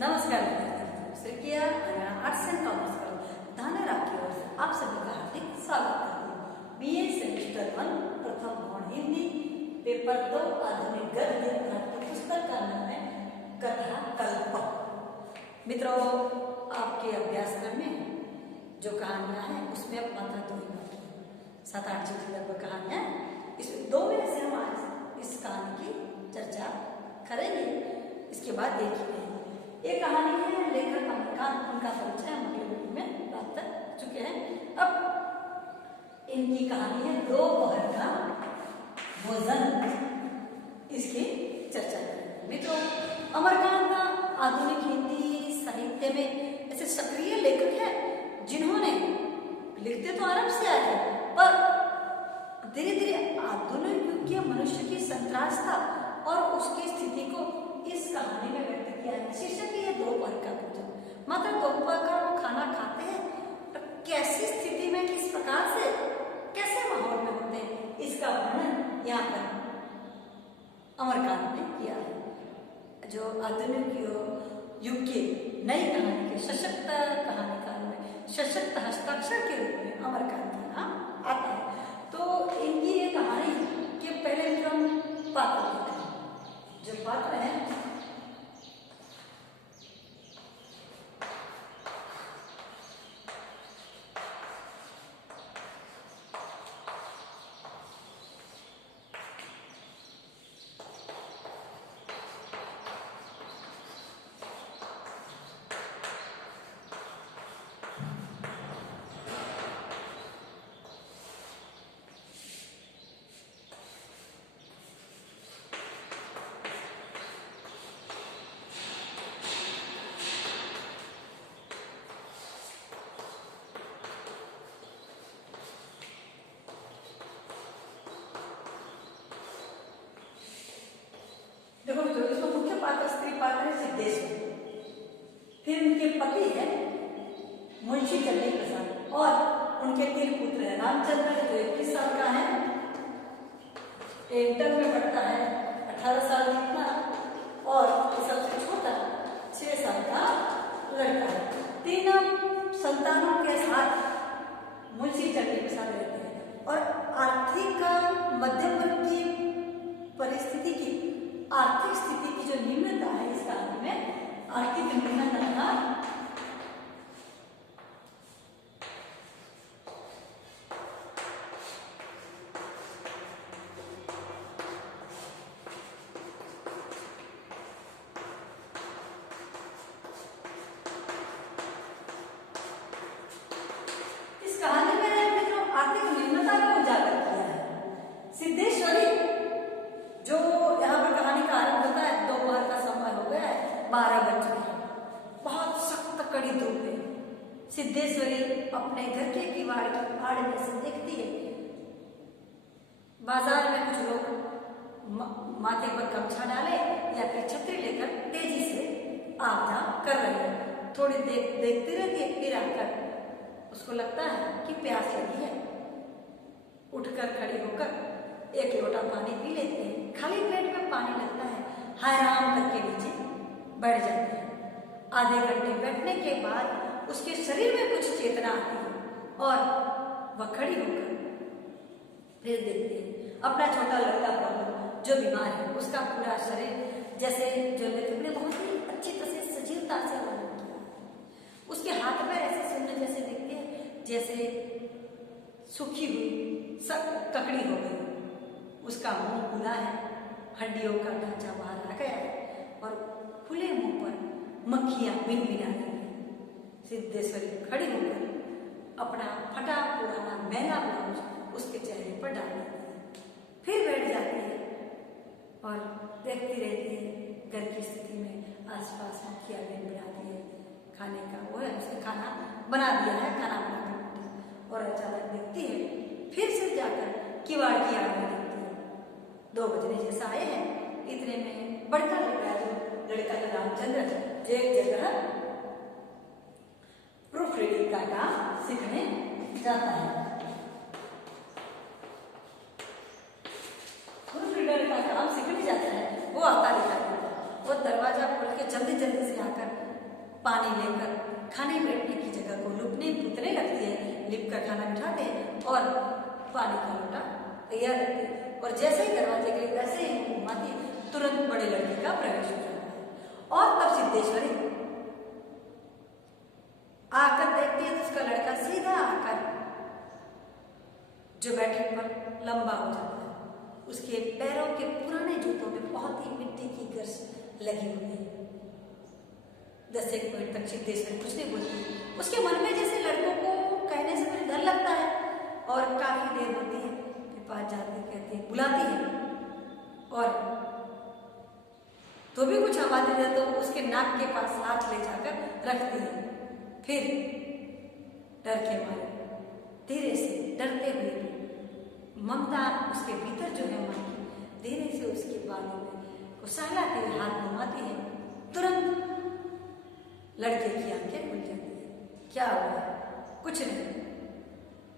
नमस्कार श्रीकिया arts and commerce Dhanera की ओर से आप सभी का हार्दिक स्वागत करती हूँ। बीए सेमेस्टर 1 प्रथम गौण हिंदी पेपर 2 आधुनिक गद्य आपकी पुस्तक का नाम है कथा कल्प। मित्रों, आपके अभ्यासक्रम में जो कहानियां हैं उसमें अब मात्र 2 ही बाकी है। 7-8 चिट्ठी लगभग कहानियां, इसमें 2 में से हम आज इस कहानी की चर्चा करेंगे। इसके बाद देखिए एक कहानी है लेखक अमरकांत, उनका परिचय हम अगले वीडियो में प्राप्त कर चुके हैं। अब इनकी कहानी है दोपहर का भोजन, इसकी चर्चा करेंगे। मित्रों, अमरकांत आधुनिक हिंदी साहित्य में ऐसे सक्रिय लेखक हैं जिन्होंने लिखते तो आरंभ से आए पर धीरे धीरे आधुनिक युग के मनुष्य की संत्रासता और उसकी स्थिति को इस कहानी में व्यक्त किया है। शीर्षक है दोपहर का भोजन। मतलब दोपहर का वो खाना खाते हैं तो कैसी स्थिति में, किस प्रकार से, कैसे माहौल में होते हैं, इसका वर्णन यहाँ पर अमरकांत ने किया है। जो आधुनिक युग की नई कहानी के सशक्त कहानीकार में सशक्त हस्ताक्षर के रूप में अमरकांत का नाम आता है। तो इनकी ये कहानी के पहले जो हम पात्र देखते हैं, जो पात्र है देखो मित्रों, इसमें मुख्य पात्र स्त्री पात्र है सिद्धेश्वरी। फिर उनके पति है मुंशी चंडी प्रसाद और उनके 3 पुत्र हैं। रामचंद्र जो 21 साल का है, इंटर में पढ़ता है, 18 साल जितना, और सबसे छोटा 6 साल का लड़का है। 3 संतानों के साथ मुंशी चंडी प्रसाद रहते हैं और आर्थिक मध्यम वर्ग की परिस्थिति की, आर्थिक स्थिति की जो निम्नता है इस कहानी में, आर्थिक निम्नता का इस कहानी में मित्रों आर्थिक निम्नता को उजागर किया है। सिद्धेश्वरी जो यहाँ पर कहानी का आरंभ होता है, दोपहर का समय हो गया है, 12 बज चुके हैं, बहुत सख्त कड़ी धूप है। सिद्धेश्वरी अपने घर के किवाड़ की फाड़ में से देखती है बाजार में कुछ लोग माथे पर गमछा डाले या फिर छतरी लेकर तेजी से आवाजा कर रहे हैं। थोड़ी देखती रहती है, फिर आकर उसको लगता है कि प्यास लगी है। उठकर खड़ी होकर 1 लोटा पानी पी लेते हैं। खाली पेट में पानी लगता है, हैरान करके नीचे बैठ जाते हैं। आधे घंटे बैठने के बाद उसके शरीर में कुछ चेतना आती है और वह खड़ी होकर फिर देखती है अपना छोटा लड़का प्रभु जो बीमार है, उसका पूरा शरीर जैसे जो लेखक ने बहुत ही अच्छी तरह से सजीवता से वर्णन किया। उसके हाथ में ऐसे सुंदर जैसे दिखते हैं जैसे सूखी हुई सब ककड़ी हो गई। उसका मुंह खुला है, हड्डियों का ढांचा बाहर आ गया है और खुले मुंह पर मक्खियां भिन-भिना रही हैं। सिद्धेश्वरी खड़ी होकर अपना फटा पुराना मैला ब्लाउज उसके चेहरे पर डाल देती है, फिर बैठ जाती है और देखती रहती है घर की स्थिति में। आसपास मक्खियां भिन-भिनाती है, खाने का वो है, उसने खाना बना दिया है, खाना बनाकर, और अचानक देखती है फिर से जाकर किवाड़ की आड़ में देखती है 2 बजने जैसा आए हैं। इतने में बड़का लड़का जो लड़का है रामचंद्र जो एक जगह प्रूफ रीडिंग का काम सीखने जाता है। प्रूफ रीडर का काम सीखने जाता है, वो आता दिखाई देता है। वो दरवाजा खोल के जल्दी जल्दी से आकर पानी लेकर खाने बैठने की जगह को लुपने पुतने लगती है, लिप कर खाना बिठाते हैं और पानी का लोटा तैयार रखते हैं और जैसे ही दरवाजे के लिए वैसे ही मुंह घुमाती है, तुरंत बड़े लड़के का प्रवेश हो जाता है। और तब सिद्धेश्वरी आकर देखती है तो उसका लड़का सीधा आकर जो बैठक पर लंबा हो जाता है, उसके पैरों के पुराने जूतों में बहुत ही मिट्टी की गर्स लगी हुई है। 10 मिनट तक सिद्धेश्वरी कुछ नहीं बोलती, उसके मन में जैसे लड़कों को कहने से मुझे डर लगता है और काफी देर होती है, फिर पास जाती कहती है, बुलाती है और तो भी कुछ आवाज दे तो उसके नाक के पास हाथ ले जाकर रखती है। फिर डर के मारे धीरे से डरते हुए भी ममता उसके भीतर जो है मां की, धीरे से उसके बालों में को सहलाते हुए हाथ घुमाती है। तुरंत लड़के की आंखें खुल जाती है। क्या हुआ? कुछ नहीं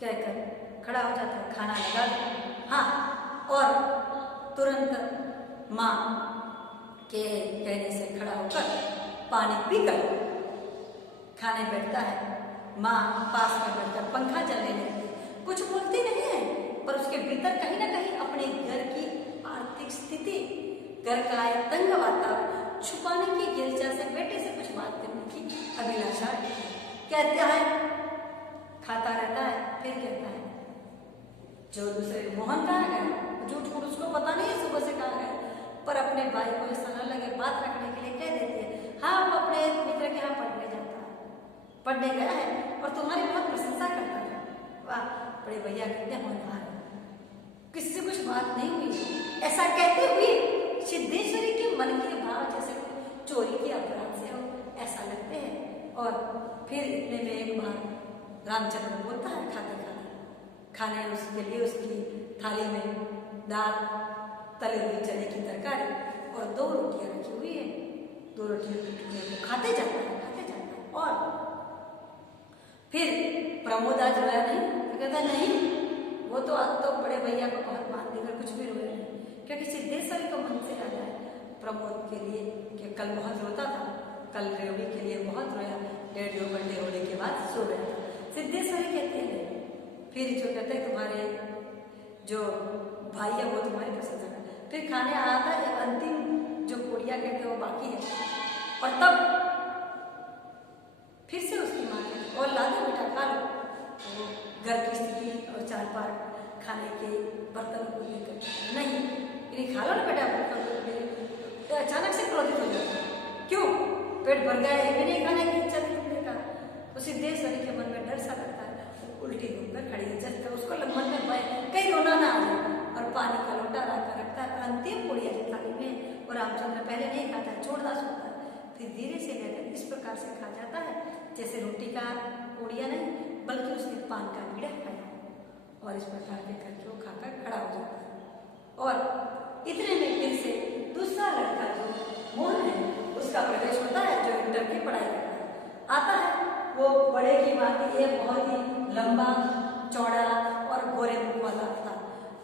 कहकर खड़ा हो जाता है, खाना लगा दो। हाँ, और तुरंत मां के कहने से खड़ा होकर पानी पीकर खाने बैठता है। माँ पास में बैठकर पंखा चलने लगती है, कुछ बोलती नहीं है, पर उसके भीतर कहीं ना कहीं अपने घर की आर्थिक स्थिति, घर का एक तंग वातावरण छुपाने की गिलचा से बेटे से कुछ बात करने की अभिलाषा कहता है। खाता रहता है, फिर कहता है जो दूसरे मोहन कहाँ गया, झूठ मूठ उसको पता नहीं है सुबह से कहाँ गया, पर अपने भाई को ऐसा न लगे बात रखने के लिए कह देती है, हाँ वो अपने मित्र के यहाँ पढ़ने जाता है, पढ़ने गया है और तुम्हारी बहुत प्रशंसा करता है। वाह, बड़े भैया कितने होनहार हैं, किसी से कुछ बात नहीं हुई। ऐसा कहते हुए सिद्धेश्वरी के मन के भाव जैसे चोरी के अपराध से हो ऐसा लगते हैं। और फिर इतने में एक बार रामचंद्र बोलता है खाते खाते, खाने उसके लिए उसकी थाली में दाल, तले हुए चने की तरकारी और 2 रोटियां रखी हुई है। 2 रोटियां खाते जाता है और फिर प्रमोद आज रोया नहीं, तो कहता नहीं वो तो आज तो बड़े भैया को बहुत मान देकर कुछ भी रोया नहीं, क्योंकि सिद्धेश्वरी को मन से आ जाए प्रमोद के लिए कि कल बहुत रोता था, कल रेवड़ी के लिए बहुत रोया, 1.5-2 घंटे रोने के बाद सो गया था। सिद्धेश्वरी कहते हैं फिर जो कहते हैं तुम्हारे जो भाई है वो तुम्हारी प्रशंसा कर, फिर खाने आता है अंतिम जो कोड़िया कहते हैं वो बाकी है और तब फिर से उसकी माँ कहती और ला दो बेटा खा लो। तो घर की स्थिति और 4 खाने के बर्तन को लेकर नहीं, इन्हें खा लो ना बेटा, तो अचानक से क्रोधित हो जाता है, क्यों पेट भर गया है, नहीं खाने की इच्छा नहीं तुमने कहा। तो सिद्धेश्वरी के मन में डर सा लगता है, उल्टी घूमकर खड़ी है, जब तक उसको मन में कहीं रोना ना आ जाए और पानी का लोटा लाकर रखता है अंतिम पुड़िया की थाली में। और रामचंद्र पहले नहीं खाता है, छोड़ दास होता है, फिर धीरे से लेकर इस प्रकार से खा जाता है जैसे रोटी का पुड़िया नहीं बल्कि उसने पान का बीड़ा खाया और इस प्रकार के करके वो खाकर खड़ा हो जाता है। और इतने में फिर से दूसरा लड़का जो मोहन है उसका प्रवेश होता है, जो इंटर की पढ़ाई करता है, आता है। वो बड़े की बात ये बहुत ही लंबा चौड़ा और गोरे मुख वाला था।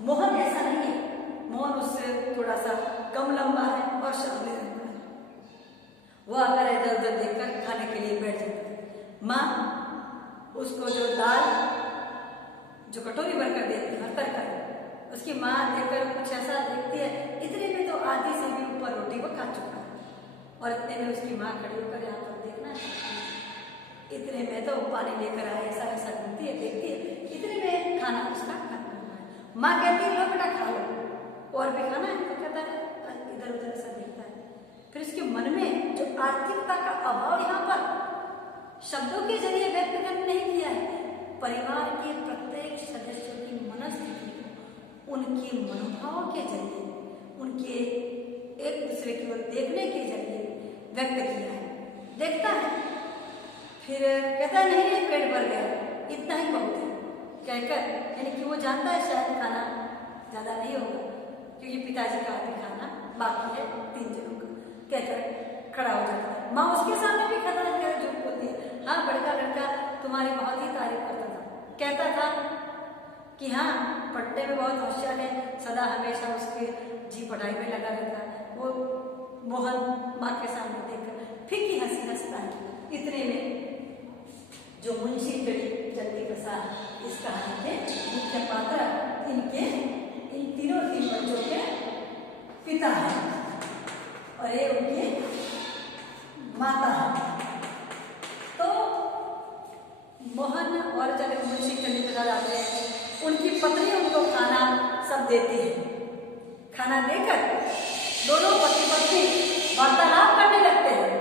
मोहन ऐसा नहीं है, मोहन उससे थोड़ा सा कम लंबा है और शर्मीले रहता है। वो अगर इधर उधर देखकर खाने के लिए बैठ जाता है। माँ उसको जो दाल जो कटोरी भरकर देती है तरकारी, उसकी माँ देखकर कुछ ऐसा देखती है, इतने में तो आधी से भी ऊपर रोटी वो खा चुका है और इतने में उसकी माँ खड़ी होकर यहाँ पर देखना है। इतने में तो पानी लेकर आए, ऐसा ऐसा घूमती है, देखती है, इतने में खाना उसका खत्म हुआ है। माँ कहती है लो बेटा खा लो और भी खाना है, तो कहता है इधर उधर ऐसा देखता है। फिर उसके मन में जो आर्थिकता का अभाव यहाँ पर शब्दों के जरिए व्यक्त नहीं किया है, परिवार के प्रत्येक सदस्यों की मनस्थिति को उनके मनोभाव के जरिए, उनके एक दूसरे की ओर देखने के जरिए व्यक्त किया है। देखता है फिर कहता है नहीं पेट भर गया, इतना ही बहुत है कहकर, यानी कि वो जानता है शायद खाना ज्यादा नहीं होगा क्योंकि पिताजी का भी खाना बाकी है 3 जनों का, कहकर खड़ा हो जाता है। माँ उसके सामने भी खड़ा है, झूठ बोलती है, हाँ बड़का लड़का तुम्हारी बहुत ही तारीफ करता था, कहता था कि हाँ पढ़ने में बहुत होशियार है, सदा हमेशा उसके जी पढ़ाई में लगा रहता है। वो मोहन माँ के सामने देखकर फीकी हंसी हंसता है, इतने में जो मुंशी चंडी प्रसाद इस कहानी के मुख्य पात्र इन तीन बच्चों के पिता हैं और ये उनकी माता है। तो मोहन और जब मुंशी चंडी प्रसाद आते हैं, उनकी पत्नी उनको खाना सब देती है। खाना देकर दोनों पति पत्नी वार्तालाप करने लगते हैं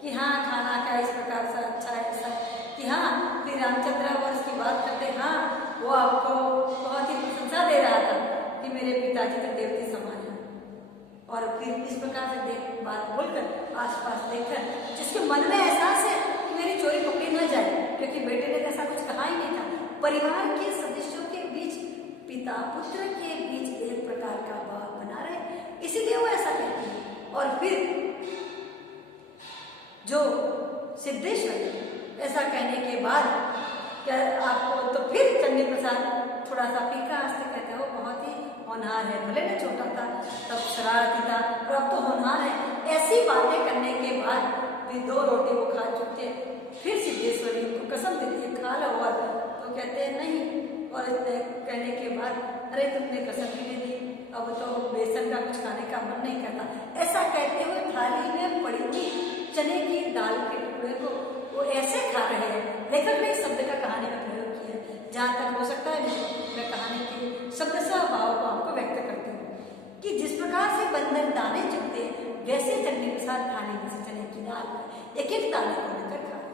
कि हाँ खाना का इस प्रकार से अच्छा है, ऐसा कि हाँ। फिर रामचंद्र और इसकी बात करते हैं, हाँ वो आपको बहुत ही प्रशंसा दे रहा था कि मेरे पिताजी तो देवती समान है। और फिर इस प्रकार से बात बोलकर आसपास देखकर जिसके मन में एहसास है कि मेरी चोरी पकड़ी न जाए, क्योंकि बेटे ने ऐसा कुछ कहा ही नहीं था। परिवार के सदस्यों के बीच, पिता पुत्र के बीच एक प्रकार का भाव बना रहे, इसीलिए वो ऐसा कहते हैं। और फिर जो सिद्धेश्वर ऐसा कहने के बाद क्या आपको, तो फिर चंडी प्रसाद थोड़ा सा फीका हंसते कहते हो बहुत ही होनहार है, भले न छोटा था तब शरारती था और अब तो होनहार है। ऐसी बातें करने के बाद भी 2 रोटी वो खा चुके। फिर सिद्धेश्वरी उनको कसम देती है खा लो, और तो कहते हैं नहीं। और इतने कहने के बाद अरे तुमने कसम भी नहीं दी, अब तो बेसन का कुछ खाने का मन नहीं करता। ऐसा कहते हुए थाली में पड़ी हुई चने की दाल के टुकड़े को वो ऐसे खा रहे हैं। लेखक ने इस शब्द का कहानी में प्रयोग किया है। जहाँ तक हो सकता है मैं कहानी के शब्द से भाव को आपको व्यक्त करती हूँ कि जिस प्रकार से बंदर दाने चुगते वैसे चंडी प्रसाद थाली में से चने की दाल एक एक दाने को लेकर खा रहे।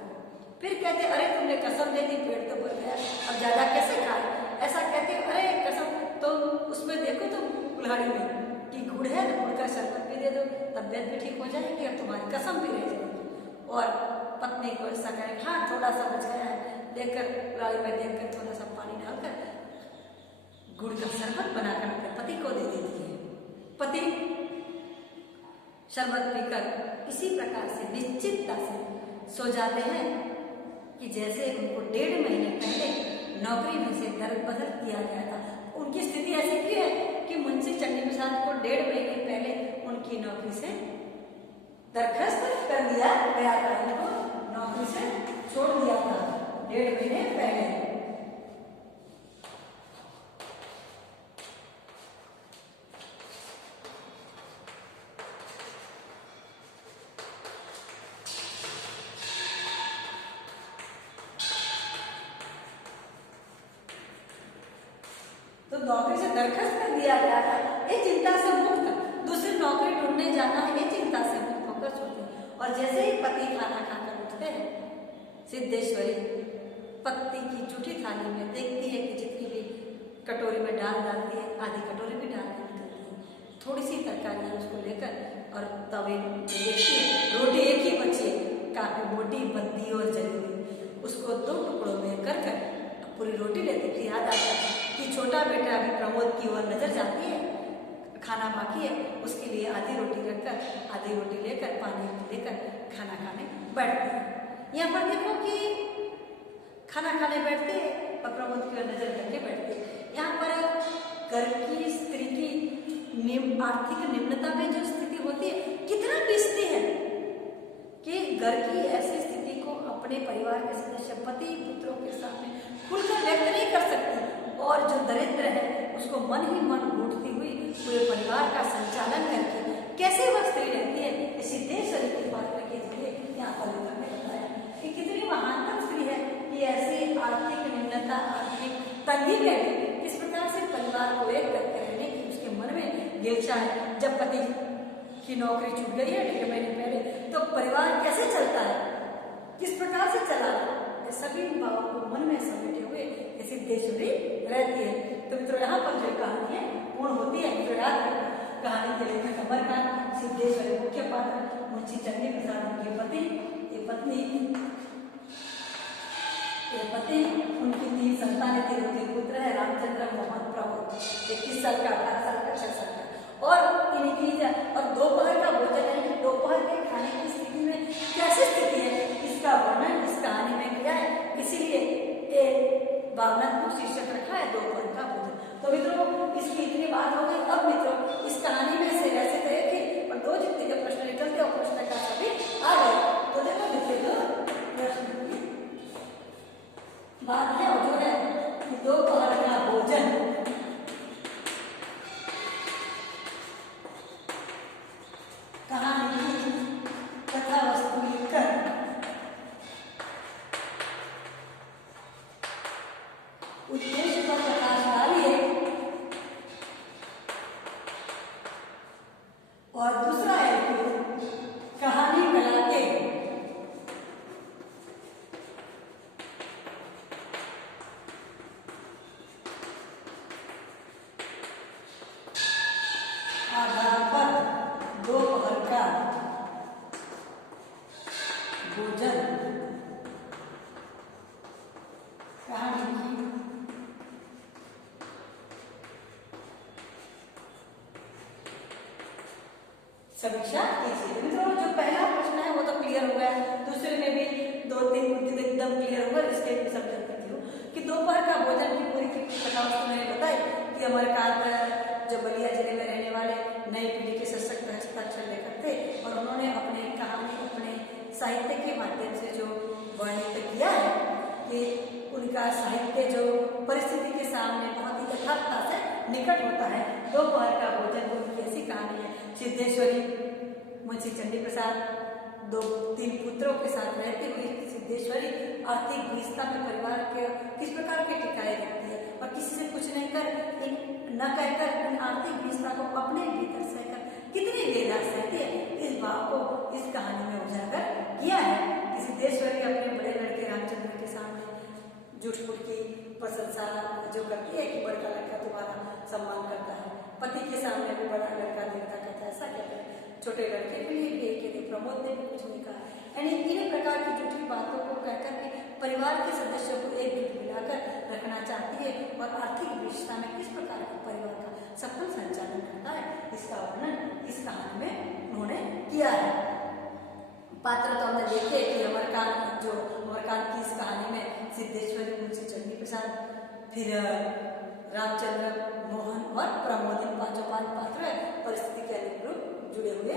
फिर कहते अरे तुमने कसम दे दी, पेट तो भर गया, अब ज्यादा कैसे खाए। ऐसा कहते अरे कसम, तो उसमें देखो तो कुल्हाड़ी में कि गुड़ है तो गुड़ का शरबत भी दे दो, तबियत भी ठीक हो जाएगी और तुम्हारी कसम भी रह जाएगी। और पत्नी को ऐसा करें हाँ थोड़ा सा बच गया है, देखकर कुल्हाड़ी में देखकर थोड़ा सा पानी डालकर गुड़ का शरबत बनाकर अपने पति को दे देती है। पति शरबत पीकर इसी प्रकार से निश्चितता से सो जाते हैं कि जैसे उनको 1.5 महीने पहले नौकरी में से दरबदल किया गया था। उनकी स्थिति ऐसी की है कि मुंशी चंडी प्रसाद को 1.5 महीने पहले उनकी नौकरी से दरखास्त कर दिया गया था, उनको नौकरी से छोड़ दिया था 1.5 महीने पहले। तो नौकरी से दरखास्त कर दिया गया था, ये चिंता से मुक्त, दूसरी नौकरी ढूंढने जाना है, ये चिंता से मुक्त होकर सोते। और जैसे ही पति खाना खाकर उठते हैं, सिद्धेश्वरी पति की जूठी थाली में देखती है कि जितनी भी कटोरी में डाल डालती है, आधी कटोरी भी डाल निकलती है। थोड़ी सी तरकारी उसको लेकर और तवे में देखती है, रोटी एक ही बची है, काफी मोटी बद्दी और जली हुई, उसको 2 टुकड़ों में कर पूरी रोटी लेती। फिर याद आता है कि छोटा बेटा अभी प्रमोद की ओर नजर जाती है, खाना बाकी है, उसके लिए आधी रोटी रखकर आधी रोटी लेकर पानी लेकर खाना खाने बैठती है। यहाँ पर देखो कि खाना खाने बैठते हैं और प्रमोद की ओर नजर करके बैठते हैं। यहाँ पर घर की स्त्री की आर्थिक निम्नता में जो स्थिति होती है कितना पीसती है कि घर की ऐसी स्थिति को अपने परिवार के सदस्य पति पुत्रों के सामने खुलकर व्यक्त नहीं कर सकती, और जो दरिद्र है उसको मन ही मन लूटती हुई पूरे परिवार का संचालन करके कैसे वह स्त्री रहती है। सिद्धेश्वरी के पात्र के जरिए यहाँ पर लेखक ने बताया कि कितनी महानतम स्त्री है कि ऐसी आर्थिक निम्नता आर्थिक तंगी में इस प्रकार से परिवार को एक करके रहने की उसके मन में इच्छा है। जब पति की नौकरी छूट गई है 1.5 महीने पहले, तो परिवार कैसे चलता है, किस प्रकार से चला, सभी भावों को मन में समेटे हुए सिद्धेश्वरी रहती है। तो मित्रों यहाँ पर जो कहानी है पूर्ण होती है। तो याद रखना कहानी के लेखक अमरकांत, सिद्धेश्वरी मुख्य पात्र, मुंशी चंडी प्रसाद उनके पति, ये पति, उनकी 3 संतानें थी, उनके पुत्र है रामचंद्र, मोहन, प्रमोद, 21 साल का, 18 साल का, 6 साल का। और इनकी और दोपहर का भोजन है, दोपहर के खाने की स्थिति में कैसी स्थिति है इसका वर्णन इस कहानी में किया है, इसीलिए एक भावनात्मक शीर्षक रखा है दोपहर का भोजन। तो मित्रों इसकी इतनी बात हो गई। अब मित्रों इस कहानी में से वैसे थे और 2 जितने के प्रश्न निकलते और प्रश्न का सभी आ गए। तो देखो मित्रों भोजन कहानी की समीक्षा कीजिए। मित्रों जो पहला प्रश्न है वो तो क्लियर हो गया, दूसरे में भी 2-3 मुद्दे एकदम क्लियर होगा। इसके समझ करती हूँ कि दोपहर का भोजन की पूरी की कथा वस्तु मैंने बताई कि अमरकांत जो बलिया जिले में रहने वाले नई पीढ़ी के सशक्त हस्ताक्षर लेखक थे और उन्होंने अपने कहानी अपने साहित्य के माध्यम से जो वर्णित किया है कि उनका साहित्य जो परिस्थिति के सामने बहुत ही यथार्थता से निकट होता है। दोपहर का भोजन उनकी ऐसी कहानी है। सिद्धेश्वरी मुंशी चंडी प्रसाद 2-3 पुत्रों के साथ रहती हुई सिद्धेश्वरी आर्थिक विषमता में परिवार के किस प्रकार के टिकाए रखती है और किसी से कुछ नहीं कर न कहकर इन आर्थिक विषमता को अपने भीतर सहकर कितनी वेदना सहती है, इस भाव को इस कहानी में उजागर किया है कि सिद्धेश्वरी अपने बड़े लड़के रामचंद्र के सामने झूठ फूट की प्रशंसा जो करती है कि बड़ा लड़का तुम्हारा सम्मान करता है, पति के सामने भी बड़ा लड़का देवता कहता है, ऐसा कहता है। छोटे लड़के के लिए भी एक प्रमोद ने भी कुछ नहीं कहा। यानी इन्हीं प्रकार की झूठी बातों को कहकर के परिवार के सदस्यों को एकजुट मिलाकर रखना चाहती है और आर्थिक विषमता में किस प्रकार के परिवार का सफल संचालन करता है, इसका वर्णन इस कहानी में उन्होंने किया है। पात्र तो हमने देखे कि अमरकांत की इस कहानी में सिद्धेश्वरी मुंशी चंडी प्रसाद, फिर रामचंद्र, मोहन और प्रमोद, इन 5 पात्र परिस्थिति के अनुरूप जुड़े हुए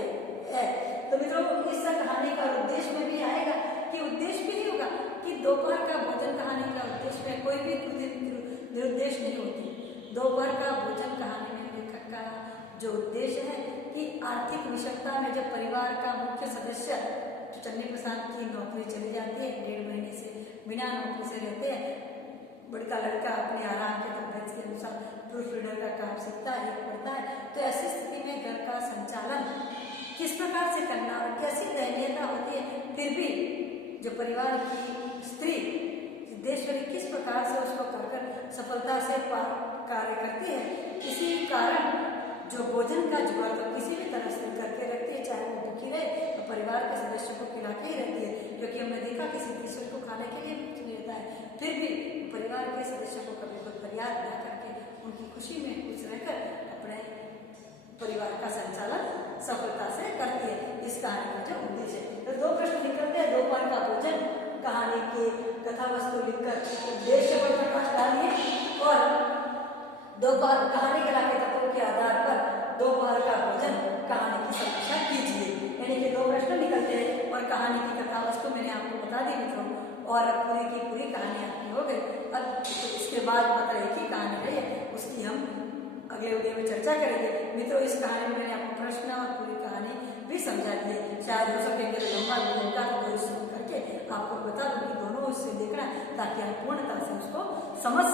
है। तो मित्रों इस कहानी का उद्देश्य में भी आएगा कि उद्देश्य भी नहीं होगा कि दोपहर का भोजन कहानी का उद्देश्य में कोई भी निरुद्देश्य नहीं होती। दोपहर का भोजन कहानी में लेखक का जो उद्देश्य है कि आर्थिक विषमता में जब परिवार का मुख्य सदस्य चंडी प्रसाद की नौकरी चली जाती है, 1.5 महीने से बिना नौकरी से रहते हैं, बड़का लड़का अपने आराम के तबियत के अनुसार प्रूफ रीडर का काम सीखता है, पढ़ता है, तो ऐसी स्थिति में घर का संचालन किस प्रकार से करना और कैसी दयनीयता होती है, फिर भी जो परिवार की स्त्री सिद्धेश्वरी किस प्रकार से उसको कर सफलता से कार्य करती है। इसी कारण जो भोजन का जुगाड़ तो किसी भी तरह से करके रखती है, चाहे वो भूखी रहे तो परिवार के सदस्यों को खिला के ही रहती है, क्योंकि हमने देखा कि सिद्धेश्वरी को खाने के लिए कुछ नहीं रहता है, फिर भी परिवार के सदस्यों को कभी कोई फरियाद न करके उनकी खुशी में खुश रहकर अपने परिवार का संचालन सफलता से करती है। इस कहानी का जो उद्देश्य है, तो 2 प्रश्न निकलते हैं। दोपहर का भोजन कहानी की कथा वस्तु लिखकर उद्देश्य पर प्रकाश डालिए और दोपहर कहानी के लाके तत्वों के आधार पर दोपहर का भोजन कहानी की समीक्षा कीजिए। यानी कि 2 प्रश्न निकलते हैं और कहानी की कथा वस्तु मैंने आपको बता दी मित्रों, और पूरी की पूरी कहानी आपकी हो गई। अब इसके बाद बताइए कि कहानी रही है उसकी हम अगले वीडियो में चर्चा करेंगे। मित्रों इस कहानी में मैंने आपको प्रश्न और पूरी कहानी भी समझा दी है, शायद हो सके लंबा वीडियो का तो करके आपको बता दूं कि दोनों उससे देखना ताकि आप पूर्णतः से उसको समझ